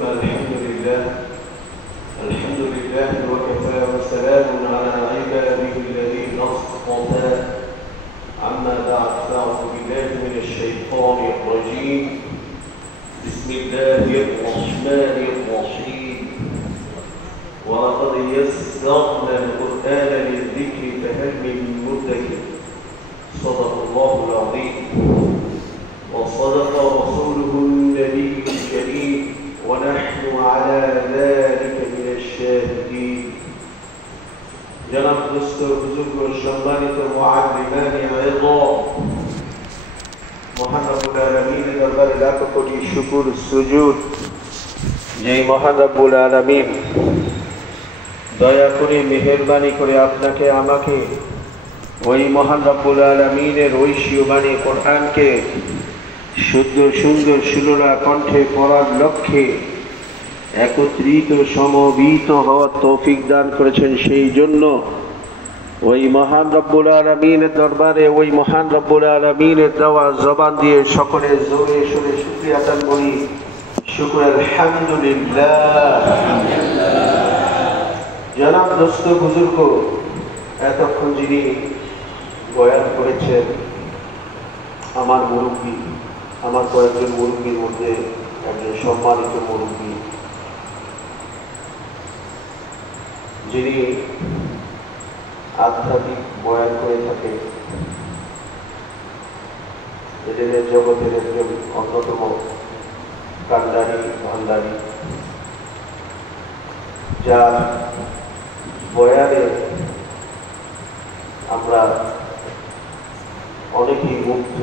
ثم الحمد لله وكفى وسلام على عباده الذين اصطفى أما بعد فأعوذ بالله من الشيطان الرجيم بسم الله الرحمن الرحيم ولقد يسرنا القرآن للذكر فهل من مدكر صدق الله العظيم وصدق رسوله النبي الكريم ونحن على ذلك من الشاهدين جناب دستور بزرگ সম্মানিত মুআল্লিমান ইযা মহান রব্বুল আলামিনের দরবারে লাখ কোটি শুকর সুজুদ যেই মহান রব্বুল আলামিন দয়া করে মেহেরবানি করে আপনাকে আমাকে ওই মহান রব্বুল আলামিনের ঐশীয় বাণী কোরআনকে শুদ্ধ সুন্দর সুলরা কণ্ঠে পড়ার লক্ষ্যে একত্রিত সমবেত হওয়ার তৌফিক দান করেছেন। সেই জন্য ওই মহান রব্বুল আলামিনের দরবারে ওই মহান রব্বুল আলামিনের দেওয়া জবান দিয়ে সকলে জোরে সোরে শুকরিয়া আদান করি। শুকর আলহামদুলিল্লাহ। জনাব দোস্ত বুজুর্গ, এতক্ষণ যিনি বয়ান করেছেন আমার মুরব্বী, আমার কয়েকজন মুরব্বীর মধ্যে একজন সম্মানিত মুরব্বী, যিনি আধ্যাত্মিক বয়ান করে থাকে, এদের জগতের একজন অন্যতম কান্ডারি ভান্ডারি, যার বয়ানে আমরা অনেকেই মুগ্ধ।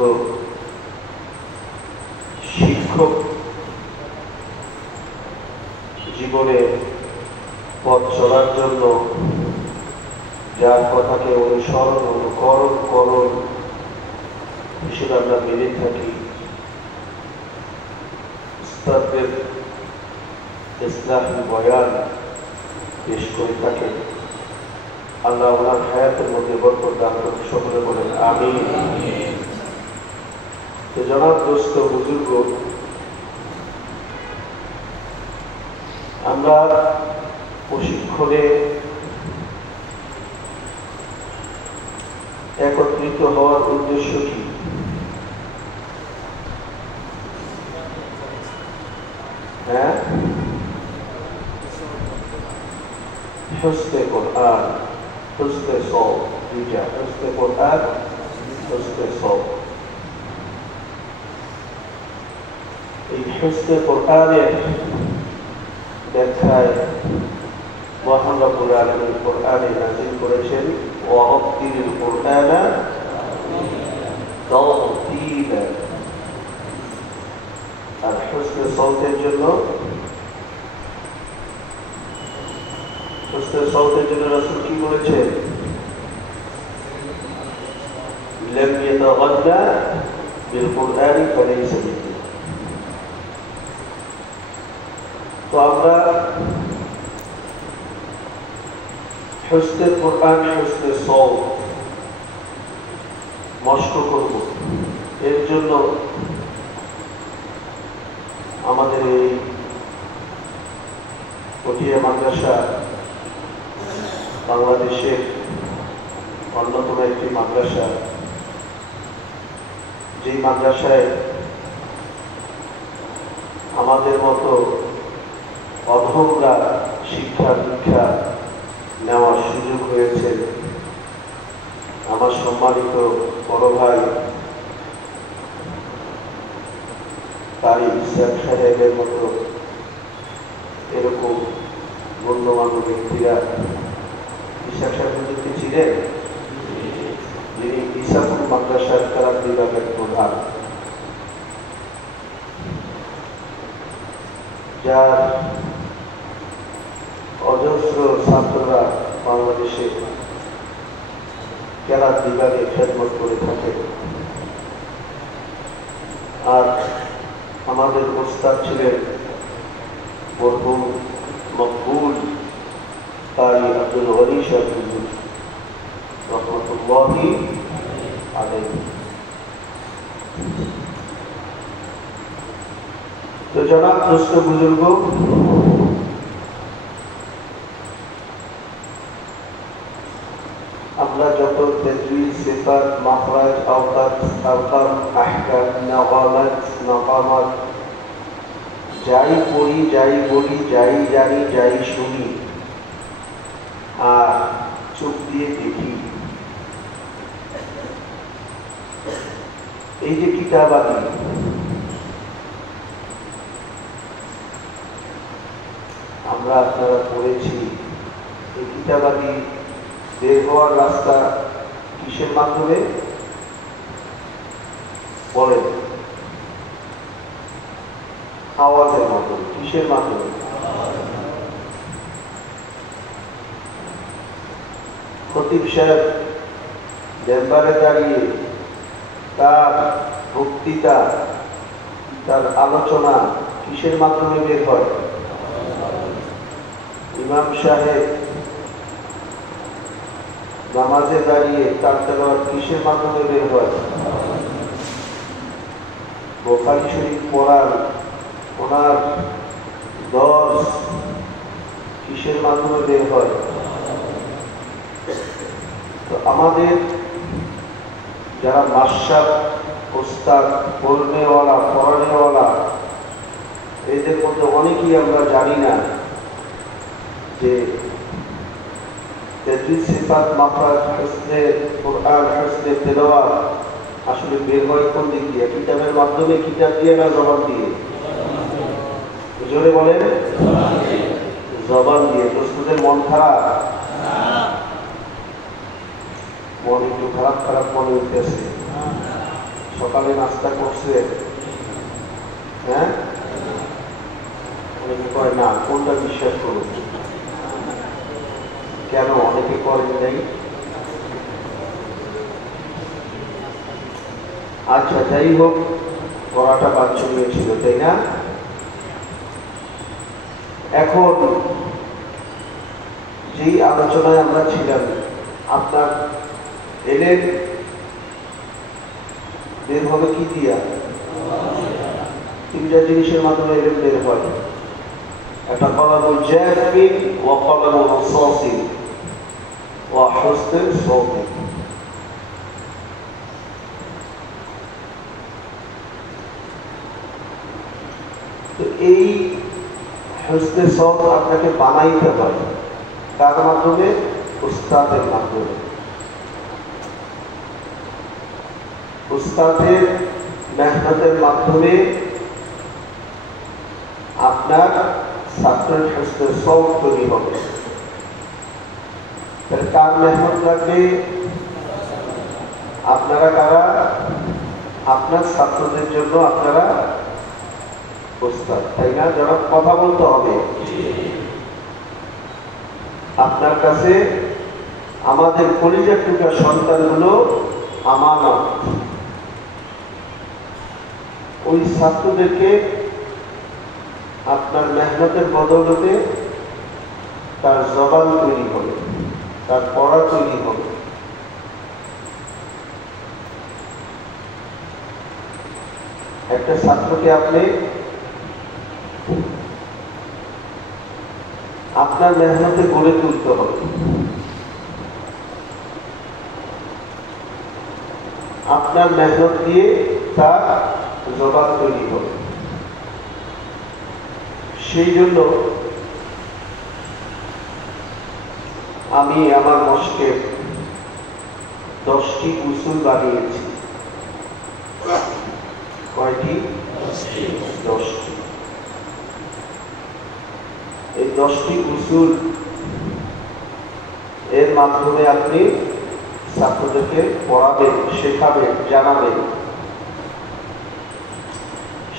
শিক্ষক জীবনে পথ চলার জন্য যার কথাকে অনুসরণ অনুকরণ হিসেবে আমরা মেনে থাকি, উস্তাদদের ইসলাহি বয়ান পেশ করে থাকেন। আল্লাহ ওনার হায়াতের মধ্যে বরকত দান করতে সকলে বলেন আমিন। তো জনাব দোস্ত বুজুর্গ, আমরা প্রশিক্ষণে একত্রিত হওয়ার উদ্দেশ্য কি? হ্যাঁ, হুসনে কোরআন, হুসনে সওত, দুইটা, হুসনে কোরআন, হুসনে সওত। এই হুসনে কোরআনের ব্যাখ্যায় মহান রব্বুল আলামিন কোরআনে নাযিল করেছেন ওয়ারাত্তিলিল কোরআনা তারতীলা। আর হুসনে সওতের জন্য রাসূল কি বলেছেন? লাম ইয়াতাগান্না বিল কোরআনি ফালাইসা মিনহু। তো আমরা হুসনে কোরআন, হুসনে সওত মশক করব। এর জন্য আমাদের এই পটিয়া মাদ্রাসা বাংলাদেশের অন্যতম একটি মাদ্রাসা, যেই মাদ্রাসায় আমাদের মতো অধমরা শিক্ষা দীক্ষা নেওয়ার সুযোগ হয়েছে। আমার সম্মানিত বড় ভাই কারি ইসহাক সাহেবের মতো এরকম গণ্যমান্য ব্যক্তিরা, ইসহাক সাহেবকে ছিলেন, যিনি ইসাপুর মাদ্রাসার কারাত বিভাগের প্রধান, যার অজস্র ছাত্ররা বাংলাদেশে কেরাত বিভাগে খেদমত করে থাকে। আর আমাদের ওস্তাদ ছিলেন মরহুম মকবুল কারি আব্দুল গনি সাহেব হুজুর রহমতুল্লাহি আলাইহি। তো জনাব দোস্ত বুজুর্গ, আমরা যত তাজউইদ, সিফাত, মাখরাজ, আওকাত, আহকাম, আহকাম, নাগামাত, নাকামাত যাই পড়ি, যাই বলি, যাই জানি, যাই শুনি আর চোখ দিয়ে দেখি, এই যে কিতাবাদি, আমরা আপনারা পড়েছি, এই কিতাবাদি বের হওয়ার রাস্তা কিসের মাধ্যমে বলেন? আওয়াজের মাধ্যমে। কিসের মাধ্যমে? খতিব সাহেব মেম্বারে দাঁড়িয়ে তার বক্তৃতা, তার আলোচনা কিসের মাধ্যমে বের হয়? ইমাম সাহেব নামাজে দাঁড়িয়ে তার তেলাওয়াত কিসের মাধ্যমে বের হয়? বুখারী শরীফ পড়ার ওনার দর্স কিসের মাধ্যমে বের হয়? তো আমাদের যারা মাশাব, ওস্তাদ, পড়নেওয়ালা, পড়ানেওয়ালা, এদের মধ্যে অনেকেই আমরা জানি না যে তাজউইদ, সিফাত, মাখরাজ, হিফজে কোরআন, হিফজে তেলাওয়াত আসলে বের হয় কোন দিক দিয়ে? কিতাবের মাধ্যমে, কিতাব দিয়ে না জবান দিয়ে? জোরে বলেন। জবান দিয়ে। দোস্তদের মন খারাপ? মন একটু খারাপ খারাপ মনে উঠতেছে। সকালে নাস্তা করছে? হ্যাঁ, অনেকে কয় না। কোনটা বিশ্বাস করুন? কেন অনেকে করেন নাই? আচ্ছা, যাই হোক, পড়াটা বাঞ্ছনীয় ছিল, তাই না? এখন যেই আলোচনায় আমরা ছিলাম, আপনার এলেন বের হবে কি দিয়া? তিনটা জিনিসের মাধ্যমে এলেন বের হয়। একটা কলামুল জাযমিন ওয়া কলামুল রাসাসিল ওয়া হুসনুল সাওতি। তো এই হুসনে সাওত আপনাকে বানাইতে হয় কার মাধ্যমে? উস্তাদের মাধ্যমে। উস্তাদের মেহনতের মাধ্যমে আপনার ছাত্রের হুসনে সাওত তৈরি হবে। কার মেহনত লাগবে? আপনারা কারা? আপনার ছাত্রদের জন্য আপনারা উস্তাদ, তাই না? যারা কথা বলতে হবে, আপনার কাছে আমাদের কলিজার টুকরা সন্তানগুলো আমানত। ওই ছাত্রদেরকে আপনার মেহনতের বদৌলতে তার জবান তৈরি হবে, তার পড়া তৈরি হবে। একটা ছাত্রকে আপনি আপনার মেহনতে গড়ে তুলতে হবে। আপনার মেহনত দিয়ে তার জবান তৈরি হবে। সেই জন্য আমি আমার মস্কে 10টি উসুল বানিয়েছি। কয়টি? 10টি। এই 10টি উসুল এর মাধ্যমে আপনি ছাত্রদেরকে পড়াবেন, শেখাবেন, জানাবেন।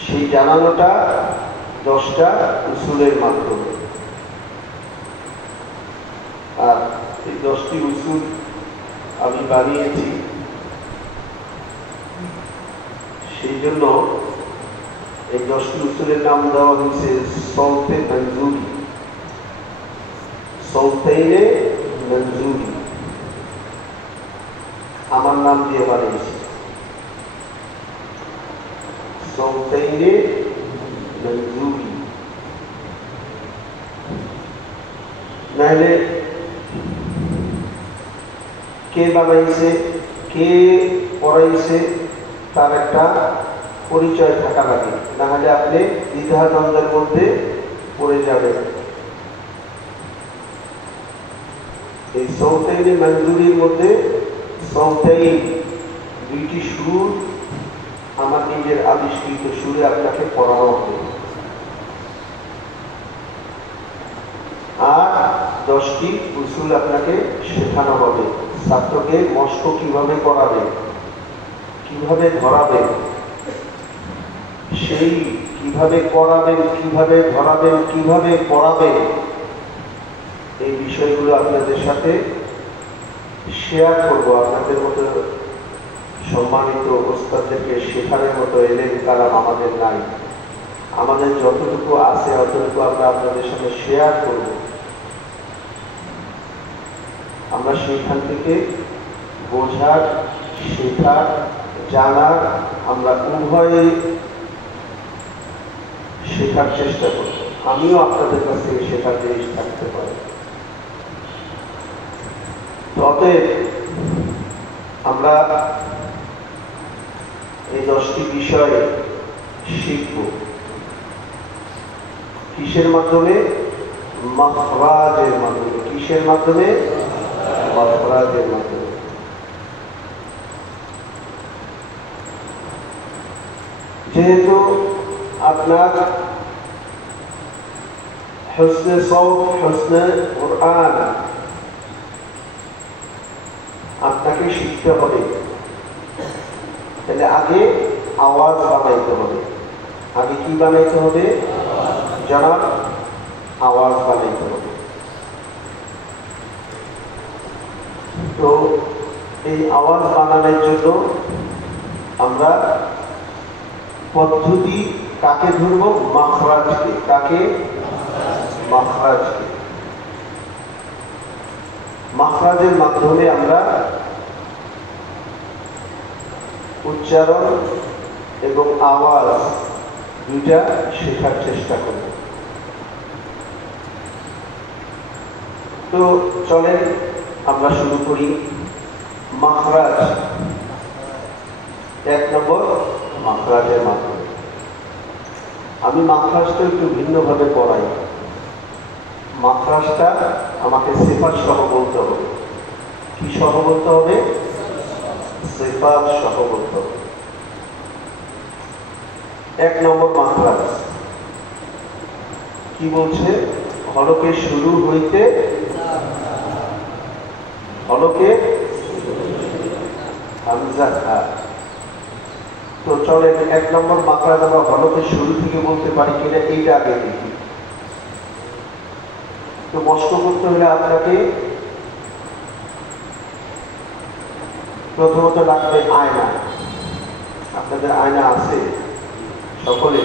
সেই জানানোটা 10টা উসুলের মাধ্যমে। আর এই 10টি উসুল আমি বানিয়েছি, সেই জন্য এই 10টি উসুলের নাম দেওয়া হয়েছে সৌতে মঞ্জুরি, সৌতেইনে মঞ্জুরি। আমার নাম দিয়ে বানিয়েছি, সৌতেইনে মঞ্জুরি, নাহলে কে বানাইছে, কে পড়াইছে তার একটা পরিচয় থাকা লাগে, না হলে আপনি দ্বিধা দ্বন্দ্বের মধ্যে পড়ে যাবেন। এই সৌতাইনে মঞ্জুরির মধ্যে সৌতাইন দুইটি সুর আমার নিজের আবিষ্কৃত সুরে আপনাকে পড়ানো হবে, আর 10টি উসুল আপনাকে শেখানো হবে। ছাত্রকে মস্ক কিভাবে করাবে, কিভাবে ধরাবে, সেই কিভাবে করাবেন, কিভাবে ধরাবেন, কিভাবে পড়াবেন, এই বিষয়গুলো আপনাদের সাথে শেয়ার করব। আপনাদের মতো সম্মানিত ওস্তাদদেরকে শেখানোর মতো এলেম কালাম আমাদের নাই। আমাদের যতটুকু আছে অতটুকু আমরা আপনাদের সাথে শেয়ার করব। আমরা সেখান থেকে বোঝার, শেখার, জানার, আমরা উভয়ে শেখার চেষ্টা করব। আমিও আপনাদের কাছ থেকে শেখার জিনিস থাকতে পারি। অতএব আমরা এই 10টি বিষয় শিখব। কিসের মাধ্যমে? মাখরাজের মাধ্যমে। কিসের মাধ্যমে? মাখরাজের মাধ্যমে। যেহেতু আপনার হুসনে সওত, হুসনে কুরআন আপনাকে শিখতে হবে, তাহলে আগে আওয়াজ বানাইতে হবে। আগে কি বানাইতে হবে? জানার আওয়াজ বানাইতে হবে। তো এই আওয়াজ বানানোর জন্য আমরা পদ্ধতি কাকে ধরব? মাখরাজকে। কাকে? মাখরাজকে। মাখরাজের মাধ্যমে আমরা উচ্চারণ এবং আওয়াজ দুইটা শেখার চেষ্টা করব। তো চলেন আমরা শুরু করি। মাখরাজ, 1 নম্বর মাখরাজের মাধ্যমে। আমি মাখরাজটা একটু ভিন্নভাবে পড়াই। মাখরাজটা আমাকে সিফাত সহ বলতে হবে। কি সহ বলতে হবে? সিফাত সহ বলতে হবে। 1 নম্বর মাখরাজ কি বলছে? হলকে শুরু হইতে, হলকে হামজা খা। তো চলেন 1 নম্বর মাখরাজ আমরা হলকে শুরু থেকে বলতে পারি কিনা এইটা আগে দেখি। তো মস্ক করতে হলে আপনাকে প্রথমত লাগবে আয়না। আপনাদের আয়না আছে সকলে?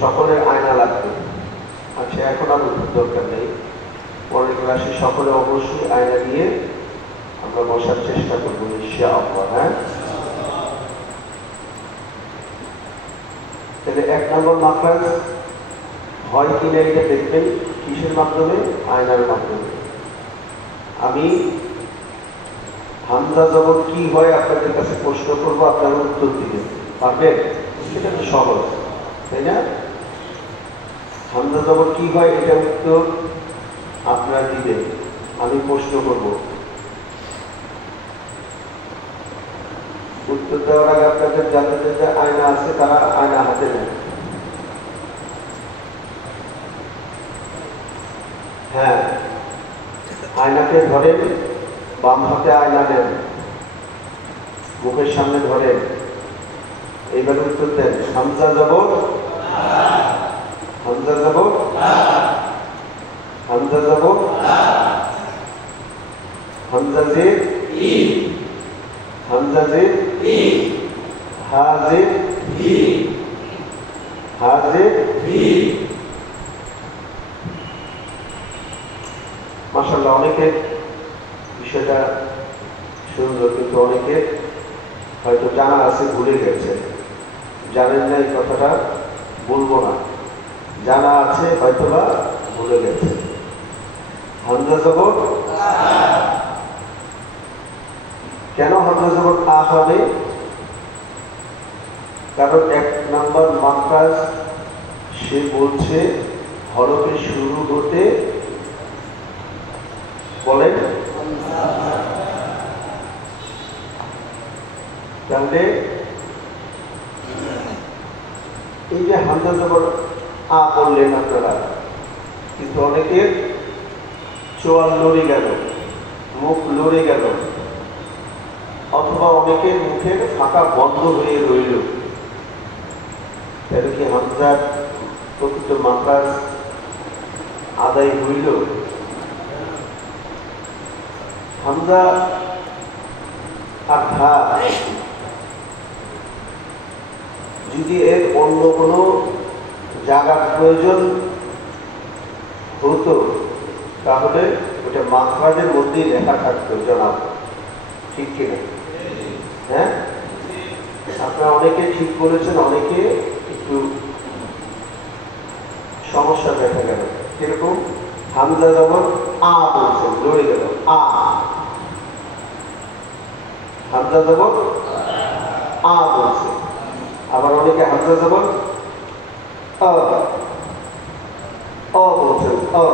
সকলের আয়না লাগবে। আচ্ছা, এখন আর দরকার নেই, পরের ক্লাসে সকলে অবশ্যই আয়না দিয়ে আমরা বসার চেষ্টা করবো ইনশাআল্লাহ। হ্যাঁ, তাহলে 1 নম্বর মাখরাজ হয় কিনা এটা দেখবেন। কিসের মাধ্যমে? আয়নার মাধ্যমে। আমি হামজা জবর কি হয় আপনাদের কাছে প্রশ্ন করবো, আপনারা উত্তর দিবেন, পারবেন? সেটা তো সহজ, তাই না? হামজা জবর কি হয় এটা উত্তর আপনারা দিবেন, আমি প্রশ্ন করব। উত্তর দেওয়ার আগে আপনাদের যাদের যাদের আয়না আছে তারা আয়না হাতে নেন। হ্যাঁ, আয়নাকে ধরেন, বাম হাতে আয়না নেন, মুখের সামনে ধরেন, এইবার উত্তর দেন। হামজা জবর, হামজা জবর, হামজা জবর, হামজা জের, হামজা জের, হা জের, হা জের। মাশাআল্লাহ, অনেকের বিষয়টা সুন্দর, কিন্তু অনেকের হয়তো জানা আছে, ভুলে গেছে, জানেন না এই কথাটা বলবো না, জানা আছে হয়তোবা ভুলে গেছে। হামজা জবর কেন হামজা জবর আ হবে? কারণ 1 নম্বর মাখরাজ সে বলছে হরফে শুরু হতে বলেন, তাহলে এই যে হামজা জবর আ বললেন আপনারা, কিন্তু অনেকের চোয়াল লড়ে গেল, মুখ লড়ে গেল, অথবা অনেকের মুখের ফাঁকা বন্ধ হয়ে রইল। তাহলে কি হামজার প্রকৃত মাখরাজ আদায় হইল? হামজা আর হা যদি এর অন্য কোনো জায়গার প্রয়োজন হতো তাহলে ওটা মাখরাজের মধ্যেই লেখা থাকতো, জনাব, ঠিক কিনা? হ্যাঁ, আপনারা অনেকে ঠিক বলেছেন, অনেকে একটু সমস্যা দেখা গেল। কিরকম? হামজা জবর আ বলছেন, লড়ে গেল আ, হামজা জবর আ বলছে। আবার অনেকে হামজা জবর অ বলছেন, অ।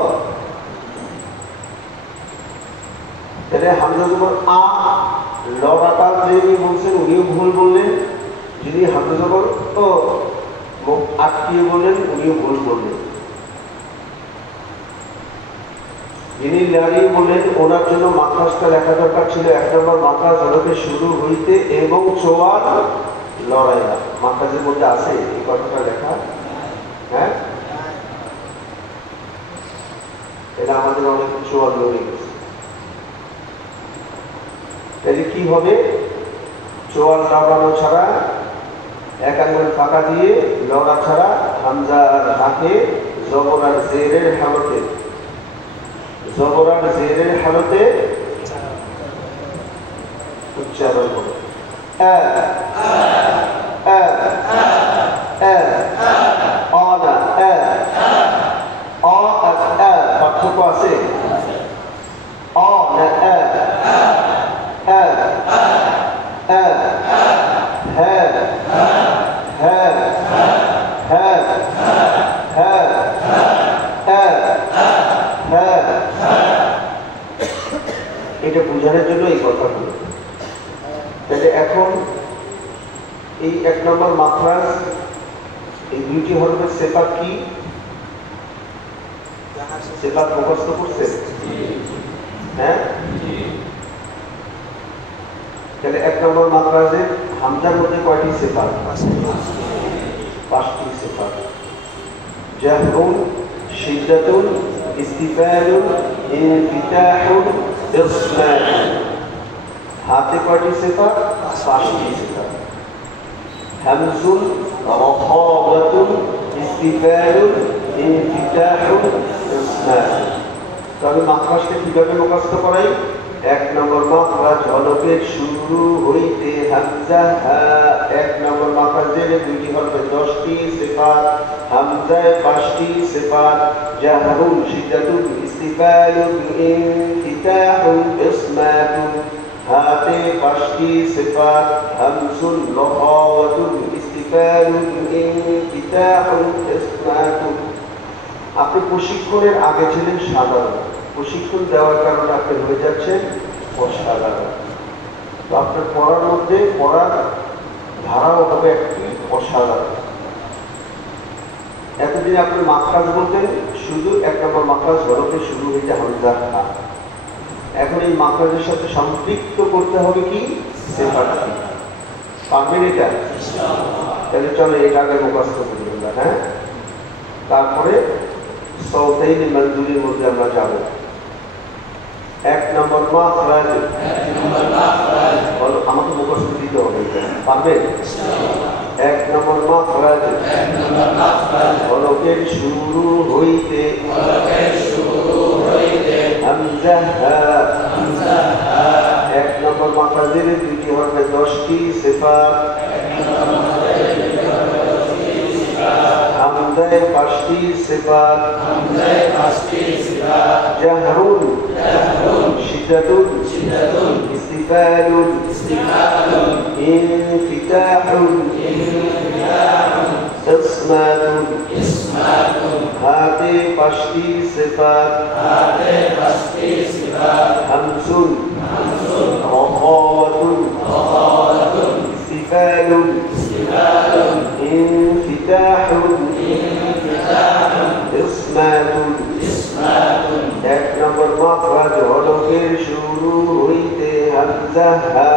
তাহলে হামজা জবর আ লড়াটা যিনি বলছেন উনিও ভুল বললেন, যিনি হামজা জবর ও মুখ আটকিয়ে বললেন উনিও ভুল বললেন। যিনি লাড়িয়ে বললেন ওনার জন্য মাখরাজটা লেখা দরকার ছিল 1 নম্বর মাখরাজ হরফে শুরু হইতে এবং চোয়াল লড়াইয়া। মাখরাজের মধ্যে আছে এই কথাটা লেখা? হ্যাঁ, এটা আমাদের অনেক চোয়াল লড়ে গেছে। তাহলে কি হবে? চোয়াল লড়ানো ছাড়া, 1 আঙ্গুল ফাঁকা দিয়ে লড়া ছাড়া হামজা আর হাকে জবর আর জেরের হালতে, জবর আর জেরের হালতে উচ্চারণ করো। পার্থক্য আছে? অ না এটা বোঝানোর জন্য এই কথাগুলো। তাহলে এখন এই 1 নম্বর মাখরাজ, এই 2টি হরফের সিফাত কি? সিফাত মুখস্থ করছেন? হ্যাঁ, তাহলে 1 নম্বর মাখরাজের হামজার মধ্যে কয়টি সিফাত? 5টি সিফাত। জাহরুন, শিদ্দাতুন, ইস্তিফালুন, ইনফিতাহুন, ইসমাতুন। হাতে কয়টি সিফাত? 5টি সিফাত। হামজুন, রাখাবাতুন, ইস্তিফালুন, ইনফিতাহুন, ইসমাতুন। তবে মাখরাজকে কিভাবে মুখস্থ করাই? 1 নম্বর মাখরাজ হরফের শুরু হইতে হামজা হা। 1 নম্বর মাখরাজের 2টি হরফে 10টি সিফাত, হামজায় 5টি সিফাত। জাহরুন, শিদ্দাতুন, ইস্তিফালুন, ইনফিতাহুন, ইসমাতুন। হাতে 5টি সিফাত, হামজুন, রাখাবাতুন, ইস্তিফালুন, ইনফিতাহুন, ইসমাতুন। আপনি প্রশিক্ষণের আগে ছিলেন সাধারণ, প্রশিক্ষণ দেওয়ার কারণে আপনি হয়ে যাচ্ছেন অসাধারণ। তো আপনার পড়ার মধ্যে পড়ার ধারাও হবে একটি অসাধারণ। এতদিন আপনি মাখরাজ বলতেন শুধু 1 নম্বর মাখরাজ হরফে শুরু হইতে হামজা হা। এখন এই মাখরাজের সাথে সম্পৃক্ত করতে হবে কি? সিফাত। পারবেন এটা? তাহলে চলো এটা আগে মুখস্থ করি আমরা। হ্যাঁ, তারপরে সৌতাইন মঞ্জুরির মধ্যে আমরা যাব। 1 নম্বর মাখরাজ আমাকে মুখস্থ দিতে হবে, পারবেন? 1 নম্বর মাখরাজ হরফের শুরু হইতে হামজা হা। 1 নম্বর মাখরাজ মাখরাজের দুটি হরফে 10টি সিফাত, হামজায় 5টি সিফাত, জাহরুন, শিদ্দাতুন, ইস্তিফালুন, ইনফিতাহুন, ইসমাতুন, হাতে 5টি সিফাত, হামসুন, রখাওয়াতুন, ইস্তিফালুন, ইনফিতাহুন, ইসমাতুন। 1 নম্বর মাখরাজ হরফের শুরু হইতে হামজা হা,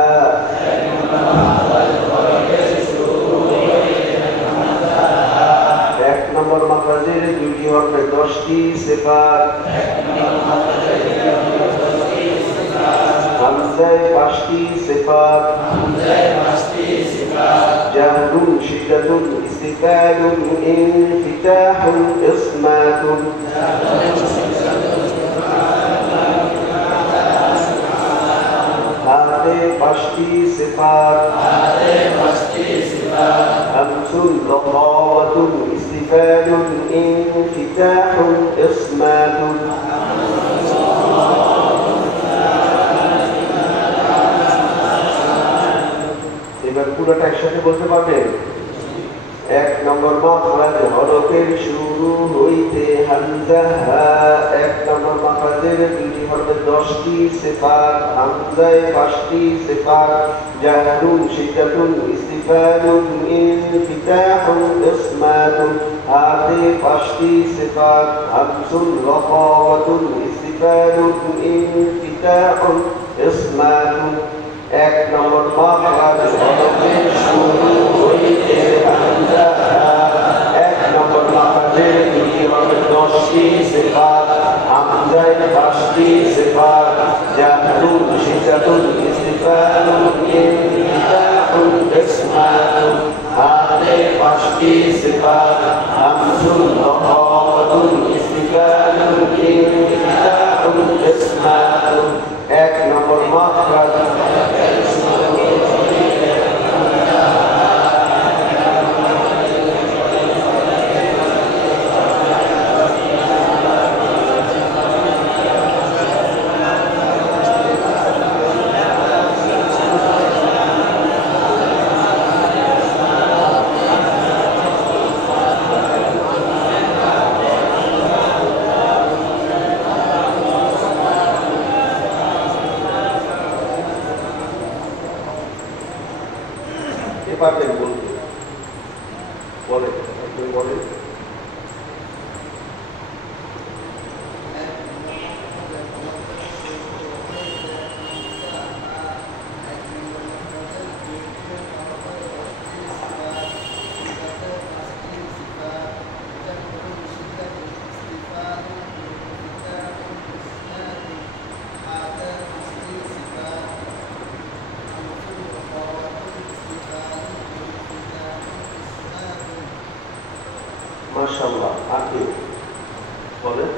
1 নম্বর মাখরাজের দুটি হরফে 10টি সিফাত, হামজায় 5টি সিফাত, জাহরুন, শিদ্দাতুন, ইস্তিফালুন, ইনফিতাহুন, ইসমাতুন। হাতে 5টি সিফাত, হামসুন, রখাওয়াতুন, ইস্তিফালুন, ইনফিতাহুন, ইসমাতুন। এবার পুরোটা একসাথে বলতে পারবেন? 1 নম্বর মাখরাজ হরফের শুরু হইতে হামজা হা, 1 নম্বর মাখরাজের দুটি হরফে 10টি সিফাত, হামজায় 5টি সিফাত, জাহরুন, শিদ্দাতুন, ইস্তিফালুন, ইনফিতাহুন, ইসমাতুন। হাতে 5টি সিফাত, হামসুন, রখাওয়াতুন, ইস্তিফালুন, ইনফিতাহুন, ইসমাতুন। 1 নম্বর মাখরাজ হরফের শুরু হইতে হামজা হা, 1 নম্বর মাখরাজের দুটি হরফে 10টি সিফাত, হামজায় 5টি সিফাত, জাহরুন, শিদ্দাতুন, ইস্তিফালুন, ইনফিতাহুন, ইসমাতুন। হাতে 5টি সিফাত, হামসুন, রখাওয়াতুন, ইস্তিফালুন, ইনফিতাহুন, ইসমাতুন। 1 নম্বর মাখরাজ পারবেন বলতে, বলেন, আপনি বলেন। মাশাআল্লাহ। আর কি বলেন?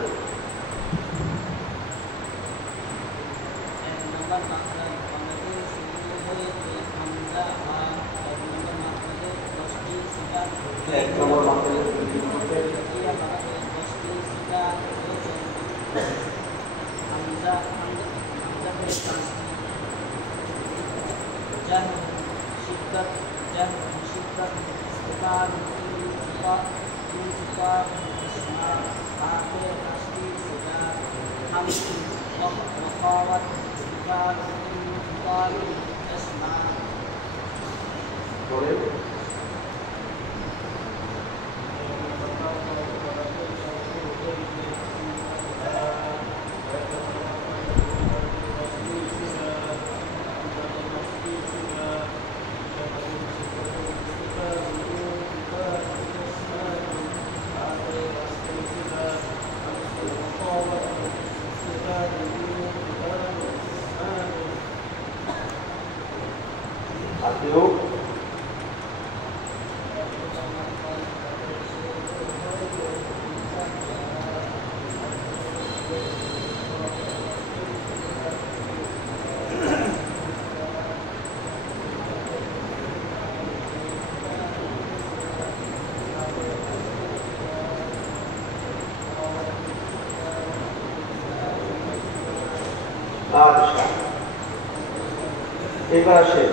এবার আসে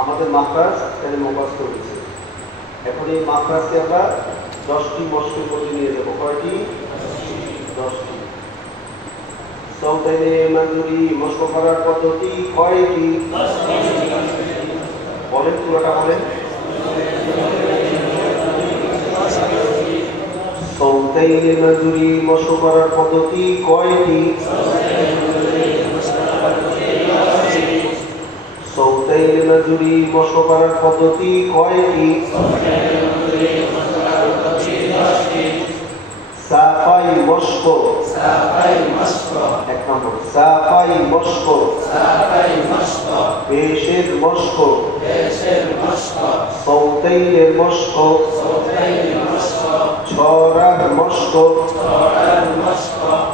আমাদের মাখরাজ এখানে মুখস্থ হয়েছে। এখন এই মাখরাজকে আমরা 10টি মশকের মধ্যে নিয়ে যাবো। কয়টি? 10টি। সৌতাইনে মঞ্জুরি মশক করার পদ্ধতি কয়টি? বলেন, পুরোটা বলেন। সৌতাইনে মঞ্জুরি মশক করার পদ্ধতি কয়টি? সৌতাইনে মঞ্জুরি মশক করার পদ্ধতি কয়টি? সাফাই মশক। এক নম্বর সাফাই মশক। পেশের মশক। সৌতাইনের মশক। ছড়ার মশক।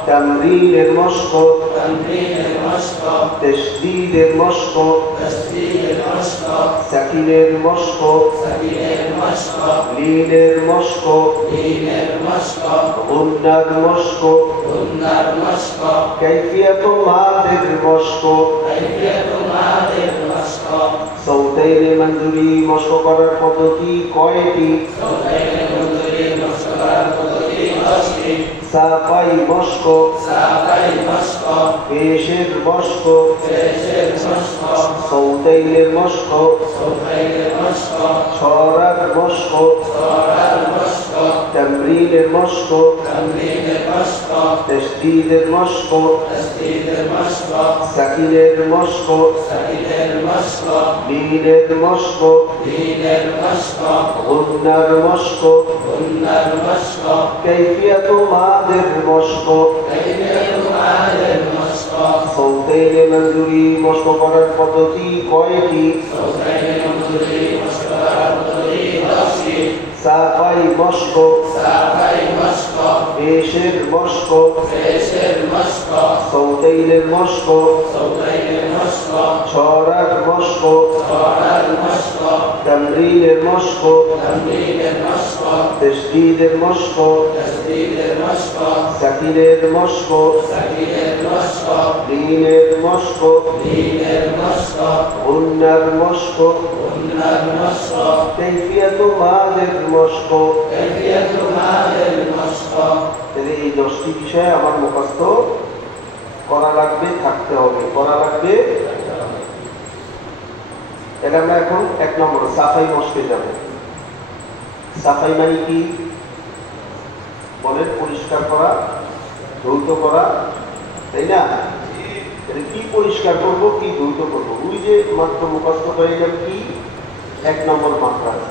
তামরিনের মশক। তাসদীদের মশক। সাকিনের মশক। লিনের মশক। গুন্নার মশক। কাইফিয়াত মাদের মশক। সৌতাইনে মঞ্জুরি মশক করার পদ্ধতি কয়টি? সাফাই মশক। পেশের মশক। সৌতাইনের মশক। ছড়ার মশক। তামরিনের মশক। তাসদীদের মশক। সাকিনের মশক। লিনের মশক। গুন্নার মশক। কাইফিয়াত মাদের মশক। সৌতাইনে মঞ্জুরি মশক করার পদ্ধতি কয়টি? সাফাই মশক। পেশের মশক। সৌতাইনের মশক। ছড়ার মশক। তামরিনের মশক। তাসদীদের মশক। সাকিনের মশক। লিনের মশক। গুন্নার মশক। কাইফিয়াত মাদের মশক। এই 10টি বিষয় আমার মুখস্থ করা লাগবে, থাকতে হবে, করা লাগবে। তাহলে আমরা এখন 1 নম্বর সাফাই মশকে যাব। সাফাই মানে কি? বলেন, পরিষ্কার করা, ধৌত করা, তাই না? কি পরিষ্কার করব, কি ধৌত করব? ওই যে মাত্র মুখস্থ হয়ে গেল কি 1 নম্বর মাখরাজ।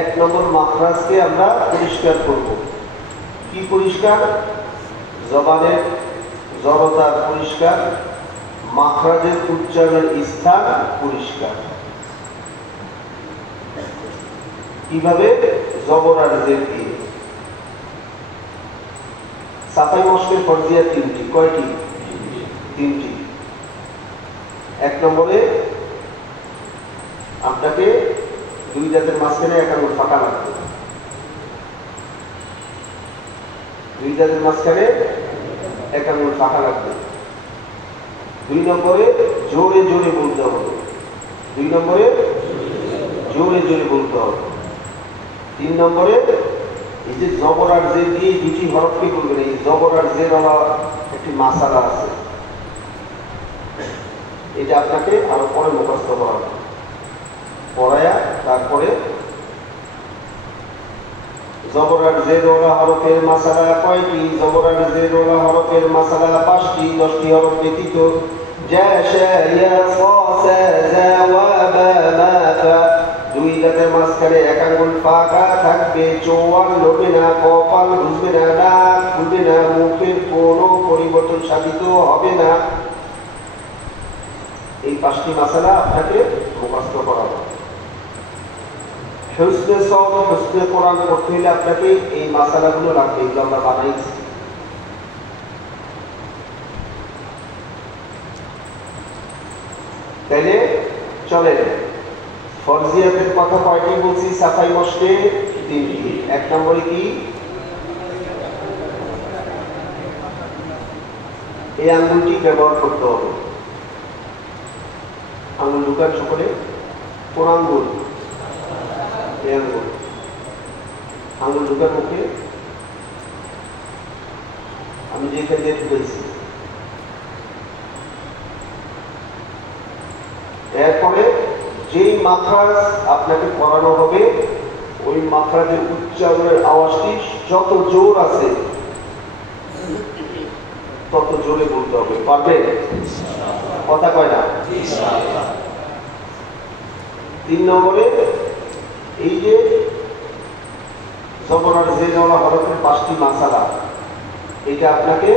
1 নম্বর মাখরাজকে আমরা পরিষ্কার করব। কি পরিষ্কার? জবানের জড়তা পরিষ্কার, মাখরাজের উচ্চারণের স্থান পরিষ্কার। কিভাবে? জবর আর জের দিয়ে। সাফাই মশকের ফরজিয়া 3টি। কয়টি? 3টি। 1 নম্বরে আপনাকে 2 দাঁতের মাঝখানে 1 আঙুল ফাঁকা লাগবে। 2 দাঁতের মাঝখানে 1 আঙুল ফাঁকা লাগবে। 2 নম্বরে জোরে জোরে বলতে হবে। 2 নম্বরে জোরে জোরে বলতে হবে। 3 নম্বরে এই যে জবর আর জের দিয়ে 2টি হরফকে বলবেন। এই জবর আর জের একটি মাসালা আছে, এটা আপনাকে আরো পরে মুখস্থ করা হবে। পড়ায়া তারপরে জবর আর জের ওলা হরফের মাসালা কয়টি? জবর আর জের ওলা হরফের মাসালা 5টি। 10টি হরফ ব্যতীত জা শা ইয়া সা সা জা ওয়া বা মা ফা 2 দাঁতের মাঝখানে 1 আঙুল ফাঁকা থাকবে। চোয়াল নড়বে না, কপাল ঘুষবে না, নাক খুলবে না, মুখের কোনো পরিবর্তন সাধিত হবে না। এই 5টি মাসালা আপনাকে মুখস্থ করা হবে। হুসনে সওত, হুসনে কোরআন পড়তে হলে আপনাকে এই মাসালাগুলো লাগবে। এগুলো আমরা বানাইছি। তাইলে চলেন, ফরজিয়াতের কথা কয়টি বলছি? সাফাই মশকে 3টি। 1 নম্বরে কি? এই আঙ্গুলটি ব্যবহার করতে হবে। আঙুল ঢুকান সকলে। কোন আঙ্গুল? এই আঙ্গুল। আঙুল ঢুকার মুখে। আমি যেখান দিয়ে ঢুকেছি। এরপরে যেই মাখরাজ আপনাকে পড়ানো হবে ওই মাখরাজের উচ্চারণের আওয়াজটি যত জোর আছে তত জোরে বলতে হবে। পারবেন? কথা কয় না? 3 নম্বরে এই যে জবর যে জবর হরফের 5টি মাসালা, এটা আপনাকে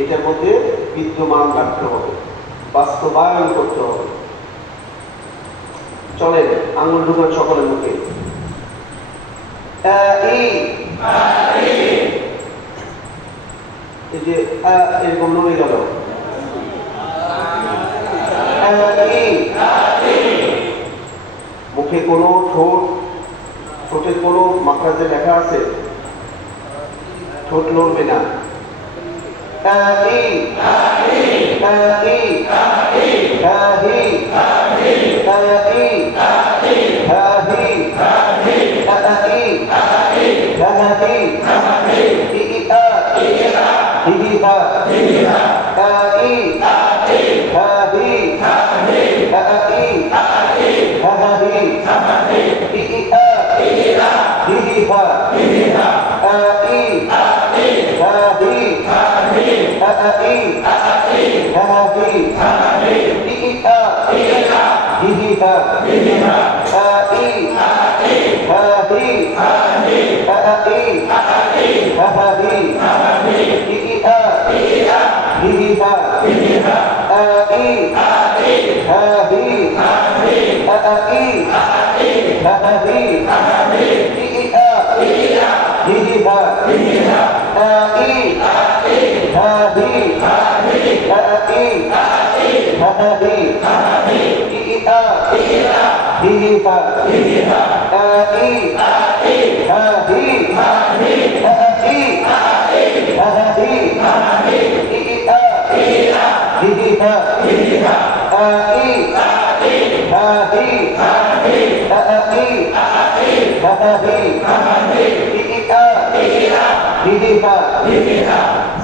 এটার মধ্যে বিদ্যমান রাখতে হবে, বাস্তবায়ন করতে হবে। চলেন আঙ্গুল ঢুকান সকলের মুখে। এই যে এরকম নড়ে গেল। মুখে কোনো ঠোঁটের কোনো মাখরাজে লেখা আছে? ঠোঁট নড়বে না।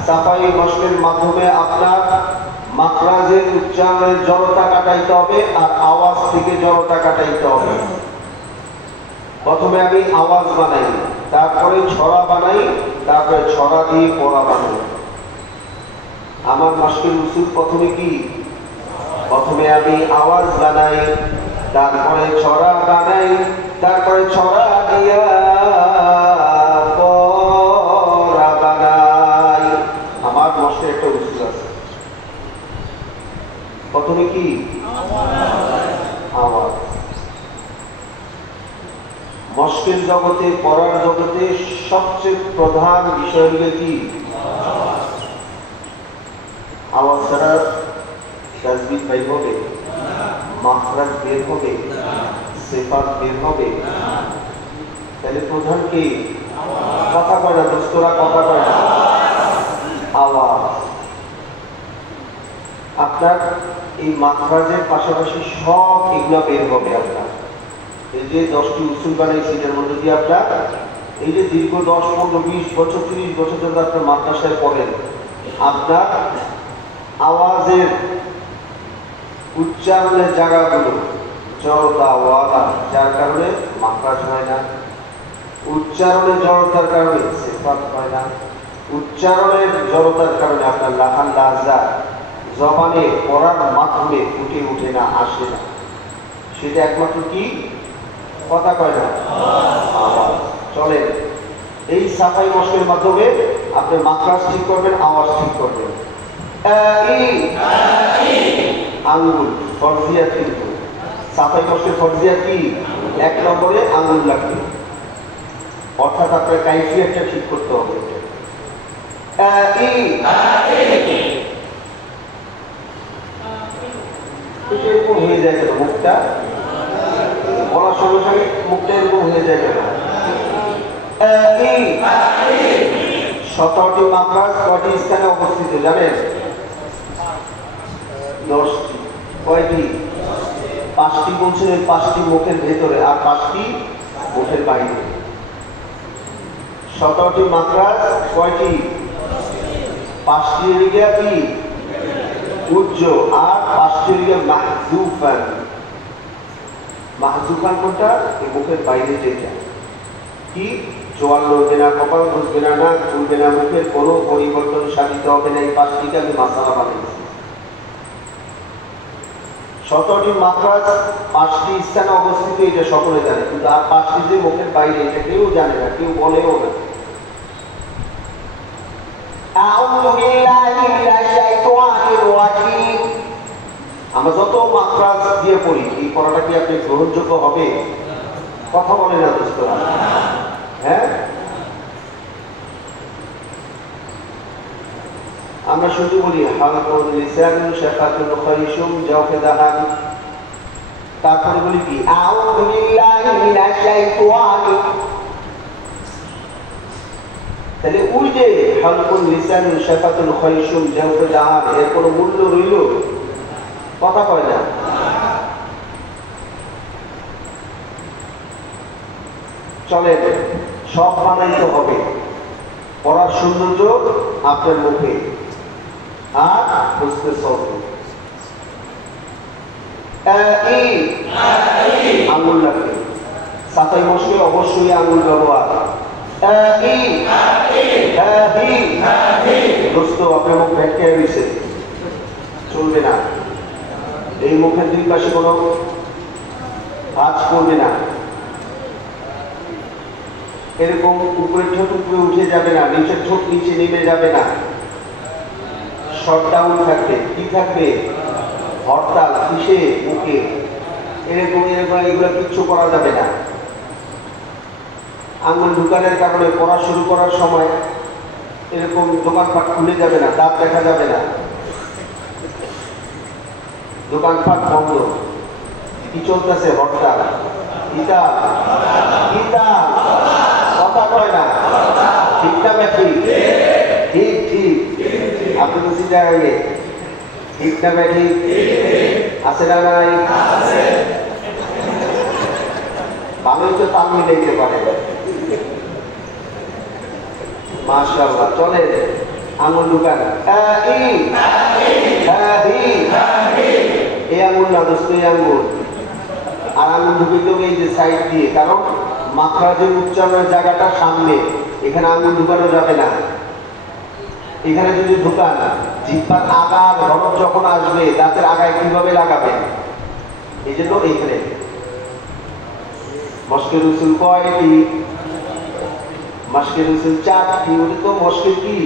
সাফাই মশকের মাধ্যমে আপনার মাখরাজের উচ্চারণের জড়তা কাটাইতে হবে আর আওয়াজ থেকে জড়তা কাটাইতে হবে। প্রথমে আমি আওয়াজ বানাই, তারপরে ছড়া বানাই, তারপরে ছড়া দিয়ে পড়া বানাই। আমার মশকের উসুল প্রথমে কি? প্রথমে আমি আওয়াজ বানাই, তারপরে ছড়া বানাই, তারপরে ছড়া দিয়া পড়া বানাই। আমার মশকের একটা উসুল আছে। প্রথমে কি? আওয়াজ। মশকের জগতে, পড়ার জগতে সবচেয়ে প্রধান বিষয় হলো কি? আওয়াজ ছাড়া তাসবিহ বের হবে, মাখরাজ বের হবে, সিফাত বের হবে। তাহলে প্রধান কি? কথা কয় না দোস্তরা, কথা কয় না। আওয়াজ। আপনার এই মাখরাজের পাশাপাশি সব এগুলো বের হবে। আপনার এই যে 10টি উসুল বানাইছি, এর মধ্যে দিয়ে আপনার এই যে দীর্ঘ 10, 15, 20 বছর, 30 বছর ধরে আপনার মাদ্রাসায় পড়েন, আপনার আওয়াজের উচ্চারণের জায়গাগুলো জড়তা ওয়ালা, যার কারণে মাখরাজ হয় না। উচ্চারণের জড়তার কারণে সিফাত হয় না। উচ্চারণের জড়তার কারণে আপনার লাহান লাহজা জবানে পড়ার মাধ্যমে ফুটে উঠে না, আসে না। সেটা একমাত্র কি? কথা কয় না। চলেন এই সাফাই মশকের মাধ্যমে আপনি মাখরাজ ঠিক করবেন, আওয়াজ ঠিক করবেন। আঙ্গুল ফরজিয়াত, কিন্তু সাফাই মশকের ফরজিয়াত কি? 1 নম্বরে আঙ্গুল লাগবে, অর্থাৎ আপনার কাইফিয়াতটা ঠিক করতে হবে। এরকম হয়ে যায় কেন? মুখটা বলার সঙ্গে সঙ্গে মুখটা এরকম হয়ে যায় কেন? 17টি মাখরাজ কয়টি স্থানে অবস্থিত জানেন? 10টি। কি? 5টি বলছেন, 5টি মুখের ভেতরে আর 5টি মুখের বাইরে। 17টি মাখরাজ কয়টি? 5টি এরিয়া কি? উজ্জ, আর 5টি এরিয়া মাহজুফান। মাহজুফান কোনটা? এই মুখের বাইরে যেটা কি? জোয়াল লড়বে না, কপাল ঘুষবে না, নাক খুলবে না, মুখের কোনো পরিবর্তন সাধিত হবে না। এই 5টিকে আমি মাসালা বানিয়েছি। 17টি মাখরাজ 5টি স্থানে অবস্থিত, এটা সকলে জানে, কিন্তু আর 5টি যে মুখের বাইরে এটা কেউ জানে না, কেউ বলেও না। আমরা যত মাখরাজ দিয়ে পড়ি, এই পড়াটা কি আপনি গ্রহণযোগ্য হবে? কথা বলে না দোস্তরা? হ্যাঁ, আমরা শুধু বলি হালকুল লিসানুন শাফাতুল খারিশুম জাওফাদাহান, তারপরে বলি কি? আউযু বিল্লাহি মিনাশ শাইতানির। তাহলে ওই যে হালকুল লিসানুন শাফাতুল খারিশুম জাওফাদাহান, এর কোনো মূল্য রইল? কথা কয় না। চলেন, সব বানাইতে হবে। পড়ার সৌন্দর্য আপনার মুখে আর বুঝতে চলবে। আঙুল লাগবে, সাতাই মশকে অবশ্যই আঙুল ব্যবহার। দোস্ত, আপনার মুখ ভেটকে গেছে, চলবে না। এই মুখের দুই পাশে কোনো কাজ করবে না। এরকম উপরের ঠোঁট উপরে উঠে যাবে না, নিচের ঠোঁট নিচে নেমে যাবে না, শর্ট ডাউন থাকবে। কি থাকবে? হরতাল কিসে? মুখে। এরকম এরকম এগুলো কিচ্ছু করা যাবে না। আঙুল ঢুকানোর কারণে পড়া শুরু করার সময় এরকম দোকানপাট খুলে যাবে না, দাঁত দেখা যাবে না, দোকানপাট বন্ধ। কি চলতেছে? হরতাল। গীতা গীতা কথা কয় না, ঠিক না ব্যাপী? ঠিক ঠিক, আপনি তো চিন্তা আগে ঠিক না ব্যাপী? আছে না নাই? ভালোই তো তাল মিলাইতে পারে। মাশাআল্লাহ। চলে আঙুল ঢুকান। এই আঙুল না দোস্ত, এই আঙুল। আর আঙুল ঢুকিতে হবে এই যে সাইড দিয়ে, কারণ মাখরাজের উচ্চারণের জায়গাটা সামনে, এখানে আঙুল ঢুকানো যাবে না। এখানে যদি ঢুকান, জিহ্বার আগা ধরন যখন আসবে, দাঁতের আগায় কিভাবে লাগাবেন? এই জন্য এইখানে মশকে রসুল কয়টি? মশকে রসুল 4টি। ওটা তো মশকের কি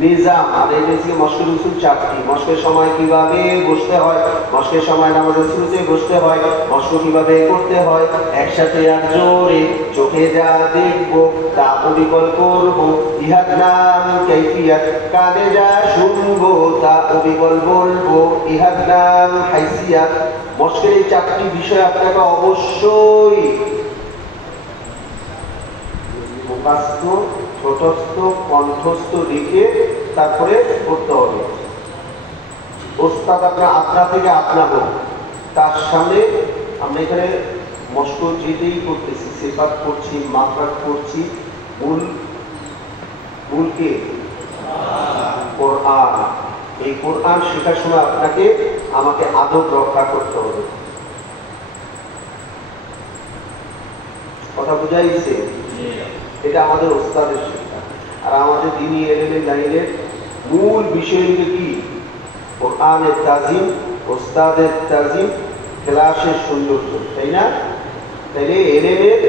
নিজাম, আর এই যে মশকে রসুল 4টি। মশকের সময় কিভাবে বসতে হয়, মশকের সময় নামাজের শুরুতে বসতে হয়, মশক কিভাবে করতে হয়, একসাথে আর জোরে চোখে যা দেখবো তা অবিকল করবো, ইহার নাম কাইফিয়াত, কানে যা শুনবো তা অবিকল বলবো, ইহার নাম হাইসিয়াত। মশকের এই 4টি বিষয় আপনাকে অবশ্যই মুখস্থ, ঠোঁটস্থ, কণ্ঠস্থ রেখে তারপরে করতে হবে। ওস্তাদ আপনা থেকে আপনা হোক, তার সামনে আমরা এখানে মস্ক যেতেই করতেছি, সিফাত করছি, মাকরাত করছি, মূলকে কোরআন। এই কোরআন শেখার সময় আপনাকে আমাকে আদব রক্ষা করতে হবে। কথা বুঝাইছে? এটা আমাদের ওস্তাদের শিক্ষা। আর আমাদের দ্বীনি ইলমের লাইনের মূল বিষয় কি? কোরআনের তাজিম, ওস্তাদের তাজিম, ক্লাসের সৌন্দর্য, তাই না? তাইলে ইলমের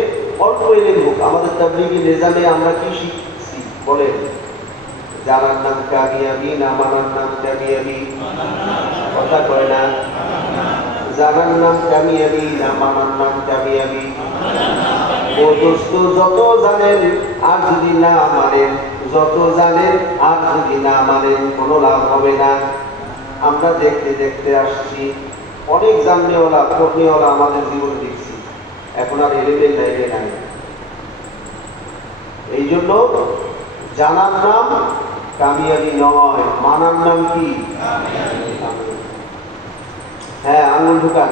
অল্প ইলম হোক, আমাদের তাবলীগী নিজামে আমরা কি শিখছি বলেন? জানার নাম কামিয়াবি, না মানার নাম কামিয়াবি? কথা কয় না। জানার নাম কামিয়াবি, না মানার নাম কামিয়াবি? ও দোস্ত, যত জানেন আর যদি না মানেন, যত জানেন আর যদি না মানেন, কোনো লাভ হবে না। আমরা দেখতে দেখতে আসছি, অনেক জাননেওয়ালা পড়নেওয়ালা আমাদের জীবন দেখছি, এখন আর এলেমের লাইনে নাই। এই জন্য জানার নাম কামিয়াবি নয়, মানার নাম কি? হ্যাঁ, আঙুল ঢুকান।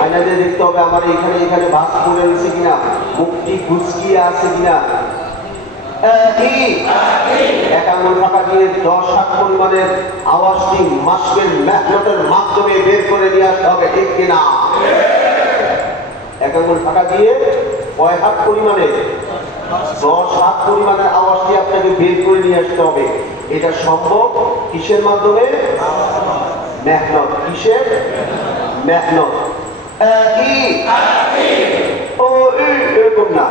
আয়নাতে দেখতে হবে আমার এখানে এখানে ভাঁজ পড়ে রয়েছে কিনা, মুখটি ঘুচকিয়ে আছে কিনা। এক আঙুল ফাঁকা দিয়ে 10 হাত পরিমাণের আওয়াজটি মাস্কের মেহনতের মাধ্যমে বের করে নিয়ে আসতে হবে, ঠিক কিনা? এক আঙুল ফাঁকা দিয়ে কয় হাত পরিমাণে? 10 হাত পরিমাণের আওয়াজটি আপনাকে বের করে নিয়ে আসতে হবে। এটা সম্ভব কিসের মাধ্যমে? মেহনত। কিসের মেহনত? এরকম না,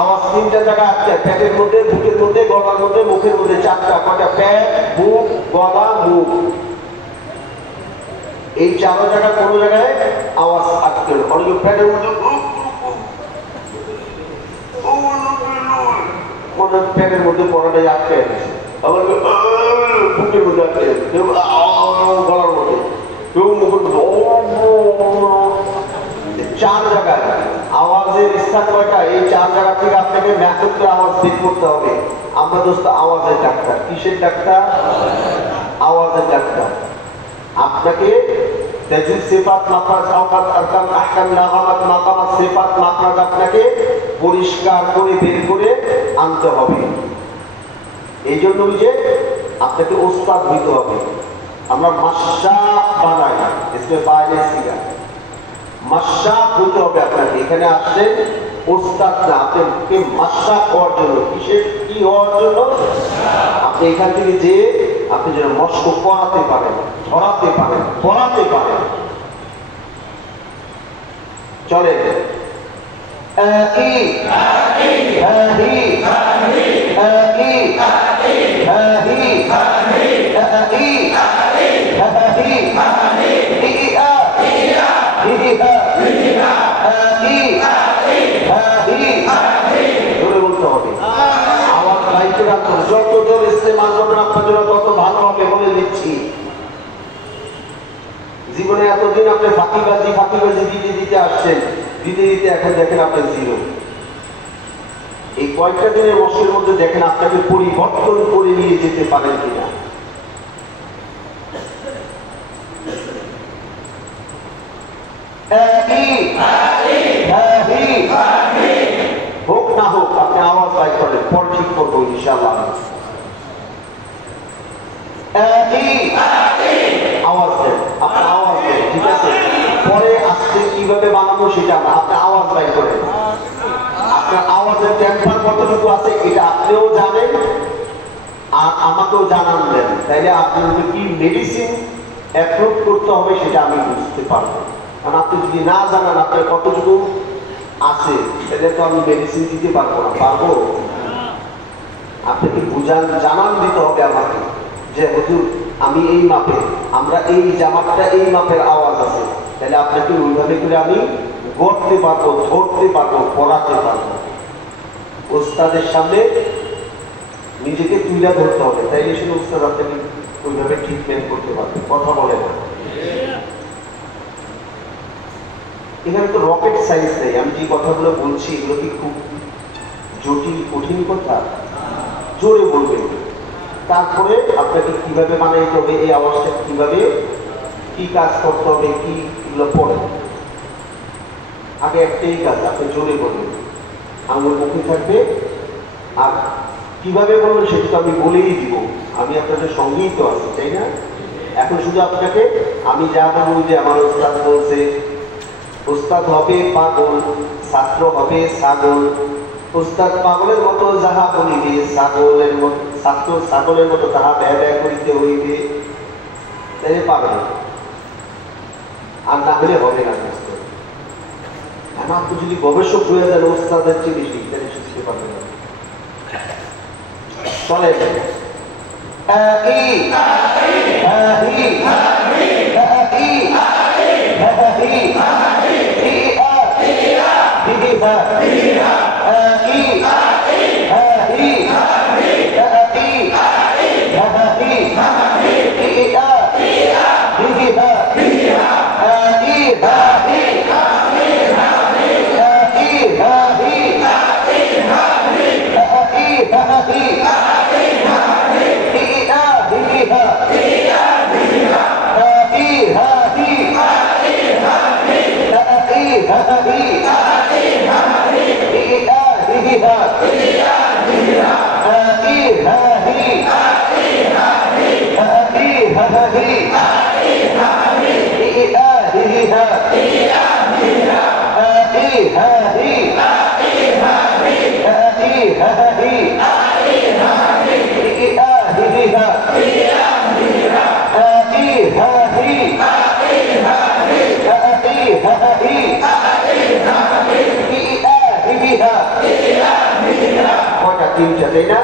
আওয়াজ 3টা জায়গা আছে, পেটের মধ্যে, বুকের মধ্যে, গলার মধ্যে, মুখের মধ্যে। 4টা। কয়টা? পেট, বুক, গলা, মুখ। এই 4 জায়গা কোন জায়গায় আওয়াজ আটকে, অনেক পেটের মধ্যে, পেটের মধ্যে পড়াটাই আটকে গেছে, আবার বুকের মধ্যে আটকে গেছে, কেউ গলার মধ্যে, কেউ মুখের মধ্যে। 4 জায়গায় আওয়াজের স্থান কয়টা? এই 4 জায়গা থেকে আপনাকে মেহনত করে আওয়াজ বের করতে হবে। আমরা দোস্ত আওয়াজের ডাক্তার। কিসের ডাক্তার? আওয়াজের ডাক্তার। আপনাকে তাজিদ সিফাত মাখরাজ আওকাত আরকান আহকাম নাগামাত মাকামাত সিফাত মাখরাজ আপনাকে পরিষ্কার করে বের করে আনতে হবে। এই জন্য যে আপনাকে ওস্তাদ হইতে হবে। আমরা মাশরাফ বানাই, इसमें বাইরে সিগা মাশরাফ হইতে হবে আপনাকে। এখানে আসছেন ওস্তাদ না, আপনাকে মাশরাফ হওয়ার জন্য। কিসের কি হওয়ার জন্য? আপনি এখান থেকে যে আপনি যেন মস্ক পড়াতে পারেন, ধরাতে পারেন, পড়াতে পারেন। চলে বলতে হবে। আওয়াজ লাইটে রাখুন, যত জোর ইস্তেমাল করবেন আপনার জন্য তত ভালো হবে, বলে দিচ্ছি। জীবনে এতদিন আপনি ফাঁকিবাজি দিতে দিতে আসছেন, দিতে দিতে এখন দেখেন আপনি জিরো। এই কয়েকটা দিনের মশকের মধ্যে দেখেন আপনাকে পরিবর্তন করে নিয়ে যেতে পারেন কিনা। হোক না হোক আপনি আওয়াজ বাইর করেন, পর ঠিক করবো ইনশাআল্লাহ। আওয়াজ দেন, আপনার আওয়াজ দেন, ঠিক আছে? পরে আসতে কিভাবে বানাবো সেটা আপনি আওয়াজ বাইর করেন। আপনার আওয়াজের টেম্পার কতটুকু আছে এটা আপনিও জানেন আর আমাকেও জানান দেন, তাইলে আপনাকে কি মেডিসিন অ্যাপ্রুভ করতে হবে সেটা আমি বুঝতে পারবো। কারণ আপনি যদি না জানান আপনার কতটুকু আছে, তাহলে তো আমি মেডিসিন দিতে পারবো না। পারবো? আপনাকে বুঝান, জানান দিতে হবে আমাকে যে হুজুর আমি এই মাপে, আমরা এই জামাতটা এই মাপের আওয়াজ আছে, তাহলে আপনাকে ওইভাবে করে আমি গড়তে পারবো, ধরতে পারবো, পড়াতে পারবো। ওস্তাদের সামনে নিজেকে তুলে ধরতে হবে, তাইলে শুধু ওস্তাদ আপনাকে ওইভাবে ট্রিটমেন্ট করতে পারবে। কথা বলে না, এখানে তো রকেট সায়েন্স নেই। আমি যে কথাগুলো বলছি এগুলো কি খুব জটিল কঠিন কথা? জোরে বলবেন। তারপরে আপনাকে কিভাবে বানাইতে হবে, এই আওয়াজটা কিভাবে, কি কাজ করতে হবে, কি এগুলো পড়ে। আগে একটাই কাজ, আপনি জোরে বলবেন, আঙুল মুখে থাকবে। আর কিভাবে বলবেন সেটা তো আমি বলেই দিব, আমি আপনাদের সঙ্গেই তো আছি, তাই না? এখন শুধু আপনাকে আমি যা বলবো যে আমার ওস্তাদ বলছে, ওস্তাদ হবে পাগল, ছাত্র হবে ছাগল। ওস্তাদ পাগলের মতো যাহা বলিবে, ছাগলের মতো ছাত্র ছাগলের মতো তাহা ব্যয় করিতে হইবে, তাই পাবে। আর না হলে হবে না। আপনি যদি গবেষক হয়ে যান ওস্তাদের চেয়ে বেশি, তাহলে শিখতে পারবেন না। চলে তিনটা, তাই না?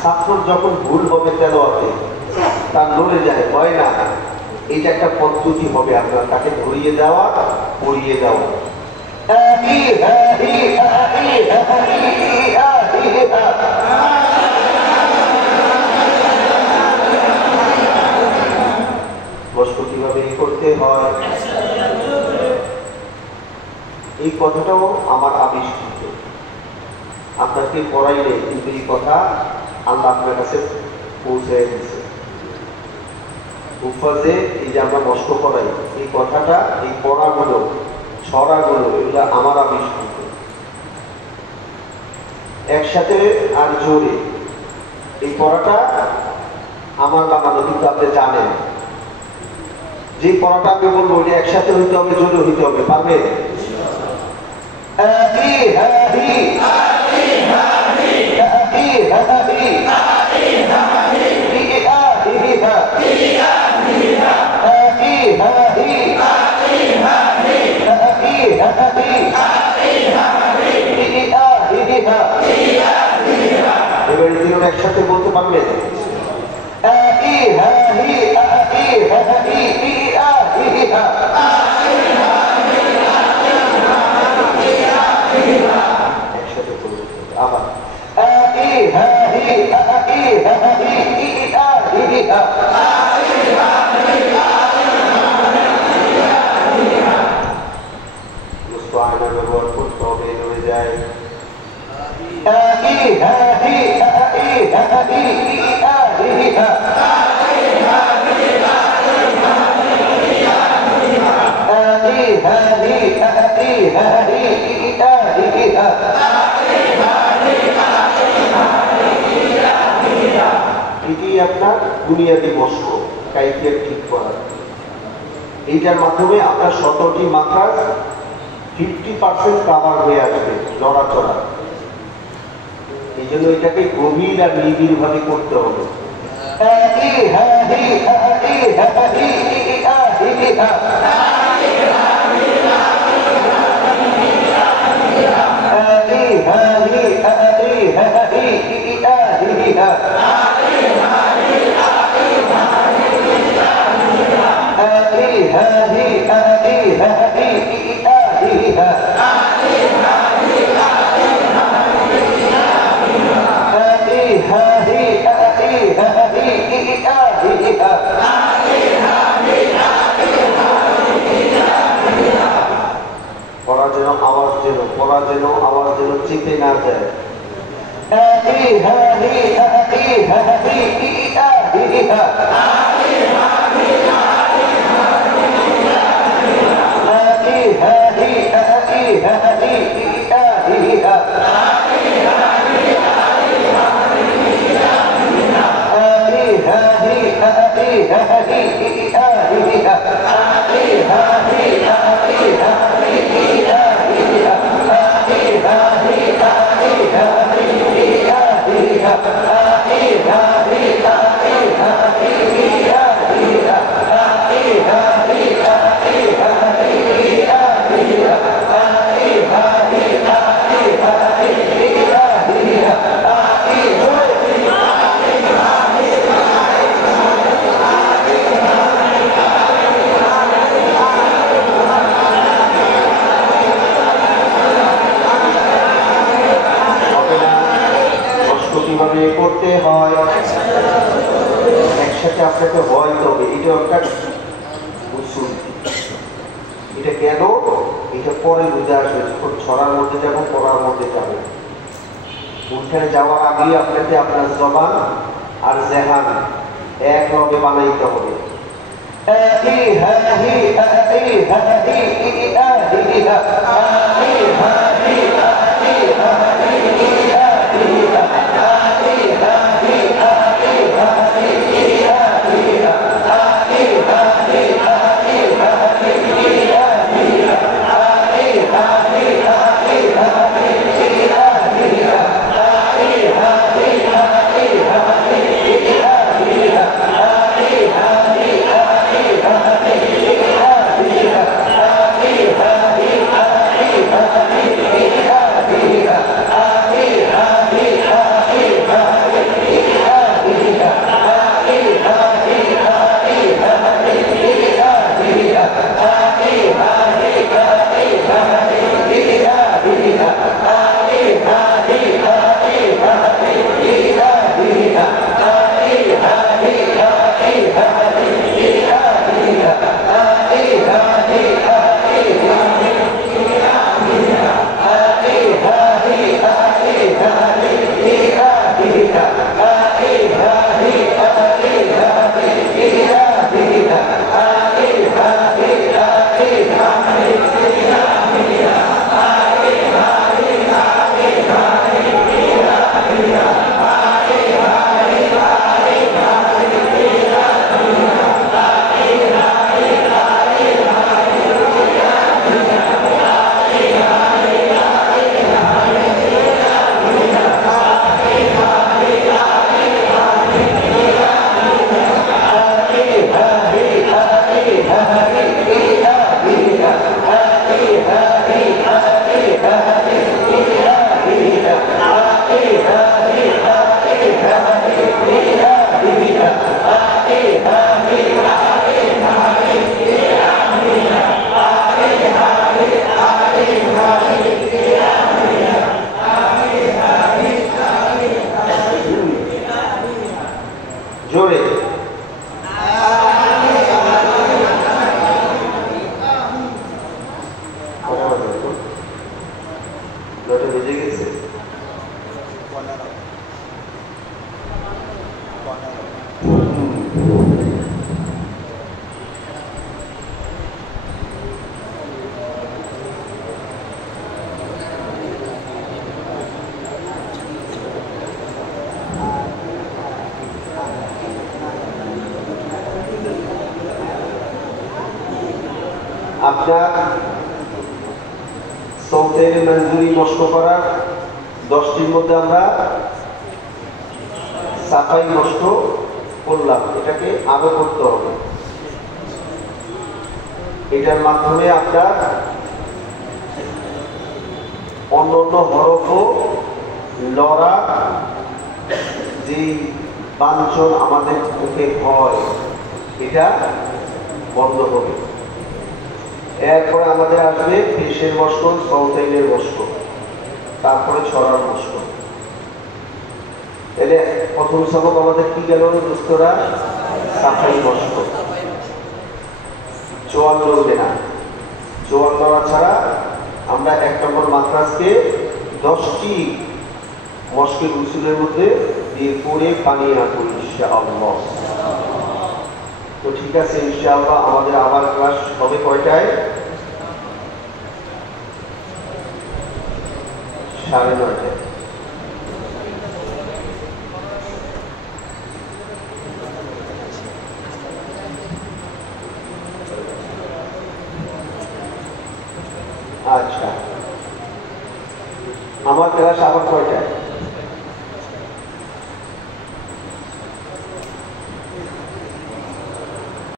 ছাত্র যখন ভুল হবে তেলাওয়াতে তার লড়ে যায়, হয় না, এটা একটা পদ্ধতি হবে আপনার, তাকে ধরিয়ে দেওয়া, পড়িয়ে দেওয়া। বস্তু কিভাবে করতে হয় এই কথাটাও আমার আবিষ্কৃত, আপনাকে পড়াইলে কিন্তু এই কথা আল্লাহ আপনার কাছে পৌঁছে দিচ্ছে। উফাজে এই যে আমরা মস্ত করাই এই কথাটা, এই পড়াগুলো, ছড়াগুলো, এগুলো আমার আবিষ্কৃত। একসাথে আর জোরে এই পড়াটা আমার বানানো, কিন্তু আপনি জানেন যে পড়াটা আমি বলবো যে একসাথে হইতে হবে, জোরে হইতে হবে, পারবে? এবার তিনজন একসাথে বলতে পারবে? একসাথে বলতে আবার ব্যবহার করতে হবে, লড়ে যায়। এটি আপনার বুনিয়াদী বস্ত্র, কাইফিয়ত ঠিক করা। এইটার মাধ্যমে আপনার 17টি মাত্রার 50% কাভার হয়ে আসবে, লড়াচড়া। এই জন্য এটাকে গভীর আর নিবিড় ভাবে করতে হবে। পড়া যেন আওয়াজ যেন চেপে না যায়। কিভাবে করতে হয় একসাথে আপনাকে হয় তবে এটা একটা উসুল। এটা কেন, এটা পরে বুঝে আসবে, যখন ছড়ার মধ্যে যাবো, পড়ার মধ্যে যাবো। ওইখানে যাওয়ার আগেই আপনাকে আপনার জবান আর জেহান এক লগে বানাইতে হবে। আপনার সৌতের মঞ্জুরি নষ্ট করার 10টির মধ্যে আমরা সাফাই নষ্ট করলাম, এটাকে আরো করতে হবে। এটার মাধ্যমে আপনার অন্য অন্য হরফ লড়া যে বাঞ্ছন আমাদের মুখে হয় এটা বন্ধ হবে। এরপরে আমাদের আসবে পেশের মস্ক, সৌতাইলের মস্ক, তারপরে ছড়ার মস্ক। তাহলে প্রথম সবক আমাদের কি গেল দোস্তরা? সাফাই মস্ক। চোয়াল লড়বে না। চোয়াল লড়া ছাড়া আমরা 1 নম্বর মাদ্রাসকে 10টি মস্কের উসুলের মধ্যে দিয়ে পড়ে পানি আনবো ইনশাআল্লাহ। তো ঠিক আছে, ইনশাআল্লাহ আমাদের আবার ক্লাস হবে কয়টায়? 9:30। আচ্ছা, আমার ক্লাস আবার কয়টায়?